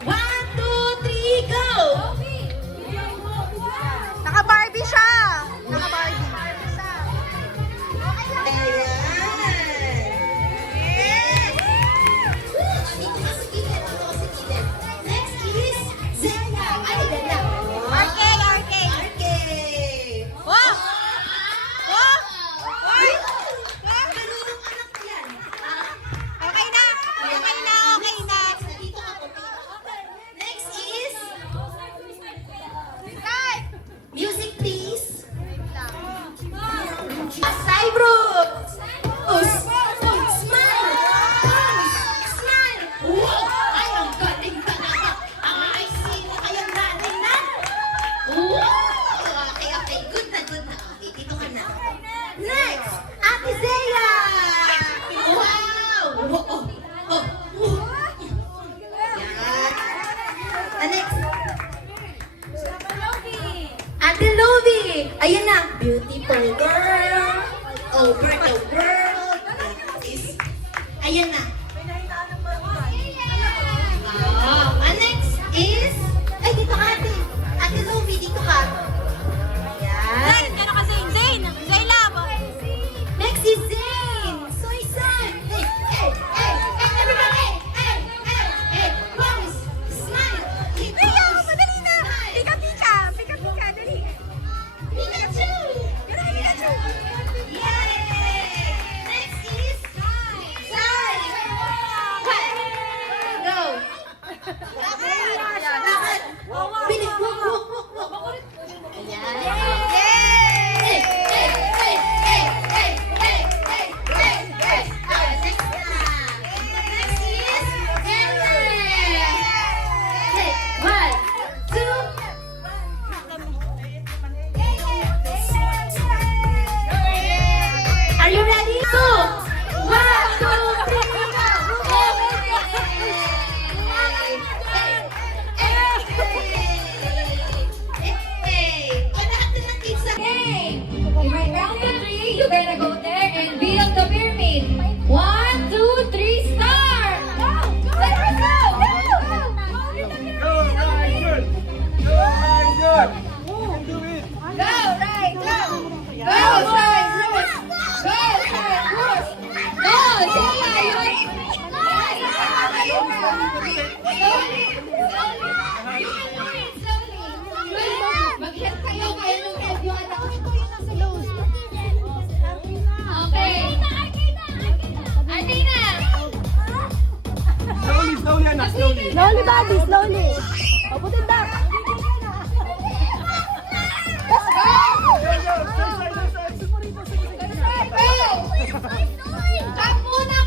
1, 2, 3, go! Naka-Barbie siya. Naka-Barbie. Ayan. Yes! Dito ka sa gilid, dito ka sa gilid. Next is Zena. Ay, Zena. Okay, okay. Okay. Wow! Wow! Uy! Kanunong anak ko yan? Okay na. Okay na, okay na. Dito ka po. Next is Start! music, please. Cybrooke. Oh, smile. Smile. Wow! Ay, ang galing talaga. Ay, sino kayang natin na? Wow! Okay, okay. Good na, good na. Okay, dito ka na. Next, Ate Zea. Wow! Oh, oh, oh. Yan. Next, Ate Lovie. Ayan na. Beautiful girl. Over the world. Ayan na. Next is... Ay, dito ka, ate. Ate Lovie, dito ka. Ayan. Zayn, meron ka Zayn. Zayn! Zayn Lab! Next is Zayn. Soy San. Hey, hey, hey, hey, everybody. Hey, hey, hey. Pose. Smile. Hey, Pika! pose. Madali na! Smile. Pika, pika! Pika, pika! Dali! Pikachu. Meron ka Pikachu! Yay! Next is Sai. Go. Lakad. Bilis. Walk. Ayan. Hey, hey, hey, hey, hey, hey, hey, hey, hey. Next na. Next is Ellen. Okay, 1, 2. Are you ready? 2, 1, 2, 3, go! Round the three, you better go there and build the pyramid. 1, 2, 3, start! Let's go! Go, right, go! Go, side, Bruce! Go, side, Bruce! Go, Mag-head kayo, kaya nung head yung anak. Okay. Artina! Slowly, anak, slowly. Slowly, buddy, slowly. Pabutin daw. Let's go! Side, side, side. Jump muna!